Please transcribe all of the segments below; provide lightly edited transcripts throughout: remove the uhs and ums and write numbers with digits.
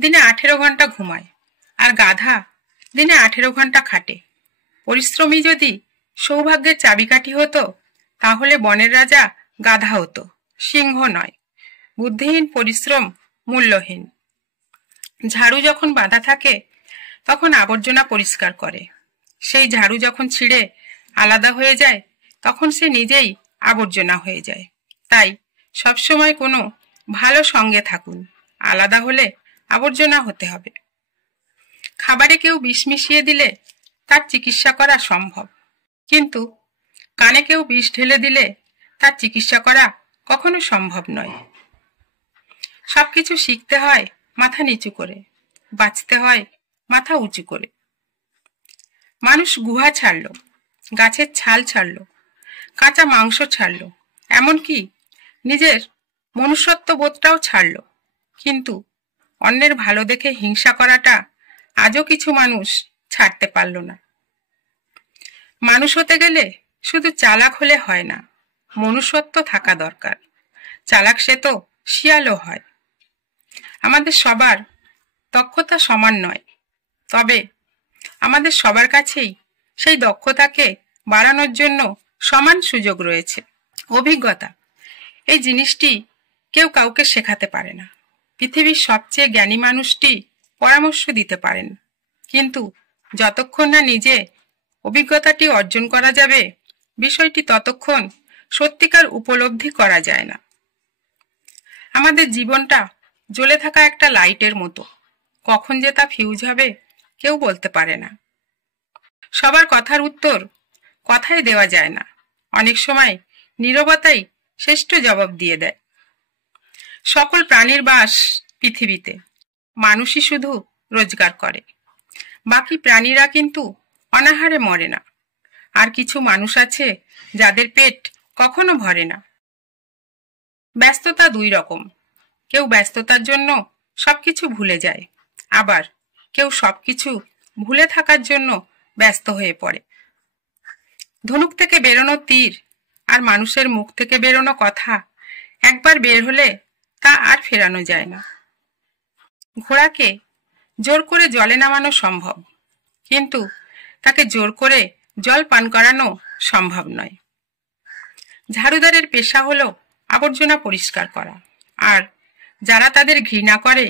দিনে 18 ঘন্টা ঘুমায়, আর গাধা দিনে 18 ঘন্টা খাটে। পরিশ্রমী যদি সৌভাগ্যের চাবিকাঠি হতো, তাহলে বনের রাজা গাধা হতো, সিংহ নয়। বুদ্ধিহীন পরিশ্রম মূল্যহীন। ঝাড়ু যখন বাঁধা থাকে তখন আবর্জনা পরিষ্কার করে। সেই ঝাড়ু যখন ছিঁড়ে আলাদা হয়ে যায় তখন সে নিজেই আবর্জনা হয়ে যায়। তাই সবসময় কোনো ভালো সঙ্গে থাকুন, আলাদা হলে আবর্জনা হতে হবে। খাবারে কেউ বিষ মিশিয়ে দিলে তার চিকিৎসা করা সম্ভব, কিন্তু কানে কেউ বিষ ঢেলে দিলে তার চিকিৎসা করা কখনো সম্ভব নয়। সবকিছু শিখতে হয় মাথা নিচু করে, বাঁচতে হয় মাথা উঁচু করে। মানুষ গুহা ছাড়ল, গাছের ছাল ছাড়ল, কাঁচা মাংস ছাড়ল, এমনকি নিজের মনুষ্যত্ব বোধটাও ছাড়ল, কিন্তু অন্যের ভালো দেখে হিংসা করাটা আজও কিছু মানুষ ছাড়তে পারল না। মানুষ হতে গেলে শুধু চালাক হলে হয় না, মনুষ্যত্ব থাকা দরকার। চালাক সে তো শিয়ালও হয়। আমাদের সবার দক্ষতা সমান নয়, তবে আমাদের সবার কাছেই সেই দক্ষতাকে বাড়ানোর জন্য সমান সুযোগ রয়েছে। অভিজ্ঞতা এই জিনিসটি কেউ কাউকে শেখাতে পারে না। পৃথিবীর সবচেয়ে জ্ঞানী মানুষটি পরামর্শ দিতে পারেন, কিন্তু যতক্ষণ না নিজে অভিজ্ঞতাটি অর্জন করা যাবে বিষয়টি ততক্ষণ সত্যিকার উপলব্ধি করা যায় না। আমাদের জীবনটা জ্বলে থাকা একটা লাইটের মতো, কখন যে তা ফিউজ হবে কেউ বলতে পারে না। সবার কথার উত্তর কথায় দেওয়া যায় না, অনেক সময় নীরবতাই শ্রেষ্ঠ জবাব দিয়ে দেয়। সকল প্রাণীর বাস পৃথিবীতে, মানুষই শুধু রোজগার করে, বাকি প্রাণীরা কিন্তু অনাহারে মরে না। আর কিছু মানুষ আছে যাদের পেট কখনো ভরে না। ব্যস্ততা দুই রকম, কেউ ব্যস্ততার জন্য সবকিছু ভুলে যায়, আবার কেউ সবকিছু ভুলে থাকার জন্য ব্যস্ত হয়ে পড়ে। ধনুক থেকে বেরোনো তীর আর মানুষের মুখ থেকে বেরোনো কথা একবার বের হলে তা আর ফেরানো যায় না। ঘোড়াকে জোর করে জলে নামানো সম্ভব, কিন্তু তাকে জোর করে জল পান করানো সম্ভব নয়। ঝাড়ুদারের পেশা হলো আবর্জনা পরিষ্কার করা, আর যারা তাদের ঘৃণা করে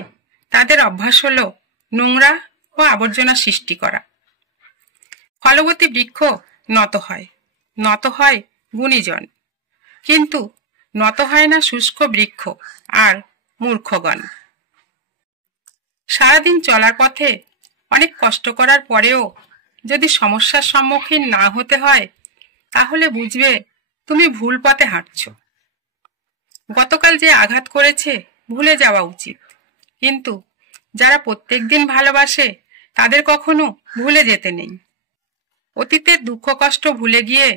তাদের অভ্যাস হলো নোংরা ও আবর্জনা সৃষ্টি করা। ফলবতী বৃক্ষ নত হয়, নত হয় গুণীজন, কিন্তু নত হয় না শুষ্ক বৃক্ষ আর মূর্খগণ। সারাদিন চলার পথে অনেক কষ্ট করার পরেও যদি সমস্যার সম্মুখীন না হতে হয়, তাহলে বুঝবে তুমি ভুল পথে হাঁটছ। গতকাল যে আঘাত করেছে ভুলে যাওয়া উচিত, কিন্তু যারা প্রত্যেকদিন ভালোবাসে তাদের কখনো ভুলে যেতে নেই। অতীতের দুঃখ কষ্ট ভুলে গিয়ে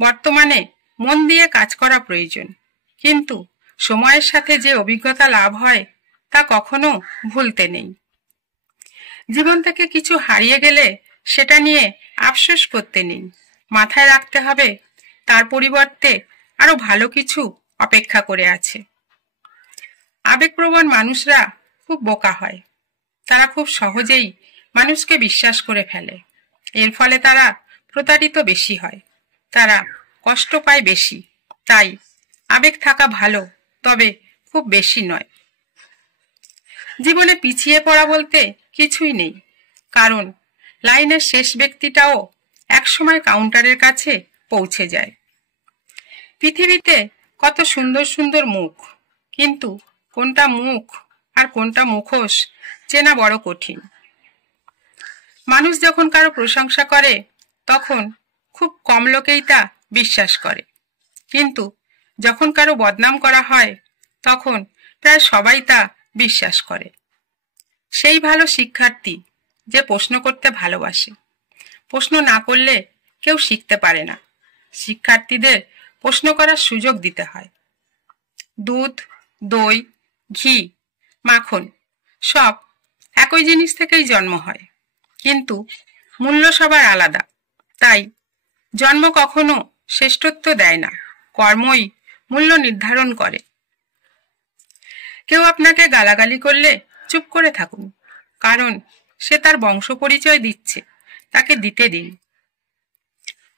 বর্তমানে মন দিয়ে কাজ করা প্রয়োজন, কিন্তু সময়ের সাথে যে অভিজ্ঞতা লাভ হয় তা কখনো ভুলতে নেই। জীবন থেকে কিছু হারিয়ে গেলে সেটা নিয়ে আফসোস করতে নেই, মাথায় রাখতে হবে তার পরিবর্তে আরো ভালো কিছু অপেক্ষা করে আছে। আবেগপ্রবণ মানুষরা খুব বোকা হয়, তারা খুব সহজেই মানুষকে বিশ্বাস করে ফেলে। এর ফলে তারা প্রতারিত বেশি হয়, তারা কষ্ট পায় বেশি। তাই আবেগ থাকা ভালো, তবে খুব বেশি নয়। জীবনে পিছিয়ে পড়া বলতে কিছুই নেই, কারণ লাইনের শেষ ব্যক্তিটাও একসময় কাউন্টারের কাছে পৌঁছে যায়। পৃথিবীতে কত সুন্দর সুন্দর মুখ, কিন্তু কোনটা মুখ আর কোনটা মুখোশ চেনা বড় কঠিন। মানুষ যখন কারো প্রশংসা করে তখন খুব কম লোকেই তা বিশ্বাস করে, কিন্তু যখন কারো বদনাম করা হয় তখন প্রায় সবাই তা বিশ্বাস করে। সেই ভালো শিক্ষার্থী যে প্রশ্ন করতে ভালোবাসে, প্রশ্ন না করলে কেউ শিখতে পারে না। শিক্ষার্থীদের প্রশ্ন করার সুযোগ দিতে হয়। দুধ, দই, ঘি, মাখন সব একই জিনিস থেকেই জন্ম হয়, কিন্তু মূল্য সবার আলাদা। তাই জন্ম কখনো শ্রেষ্ঠত্ব দেয় না, কর্মই মূল্য নির্ধারণ করে। কেউ আপনাকে গালাগালি করলে চুপ করে থাকুন, কারণ সে তার বংশ পরিচয় দিচ্ছে, তাকে দিতে দিন।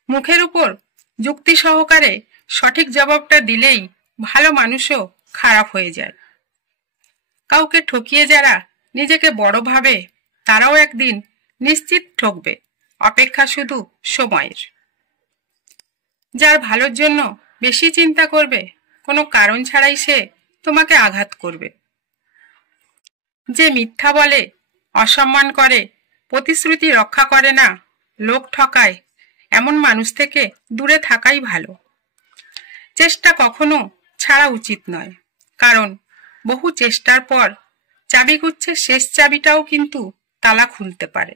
মুখের উপর যুক্তি সহকারে সঠিক জবাবটা দিলেই ভালো মানুষও খারাপ হয়ে যায়। কাউকে ঠকিয়ে যারা নিজেকে বড় ভাবে, তারাও একদিন নিশ্চিত ঠকবে, অপেক্ষা শুধু সময়ের। যার ভালোর জন্য বেশি চিন্তা করবে, কোনো কারণ ছাড়াই সে তোমাকে আঘাত করবে। যে মিথ্যা বলে, অসম্মান করে, প্রতিশ্রুতি রক্ষা করে না, লোক ঠকায়, এমন মানুষ থেকে দূরে থাকাই ভালো। চেষ্টা কখনো ছাড়া উচিত নয়, কারণ বহু চেষ্টার পর চাবিগুচ্ছের শেষ চাবিটাও কিন্তু তালা খুলতে পারে।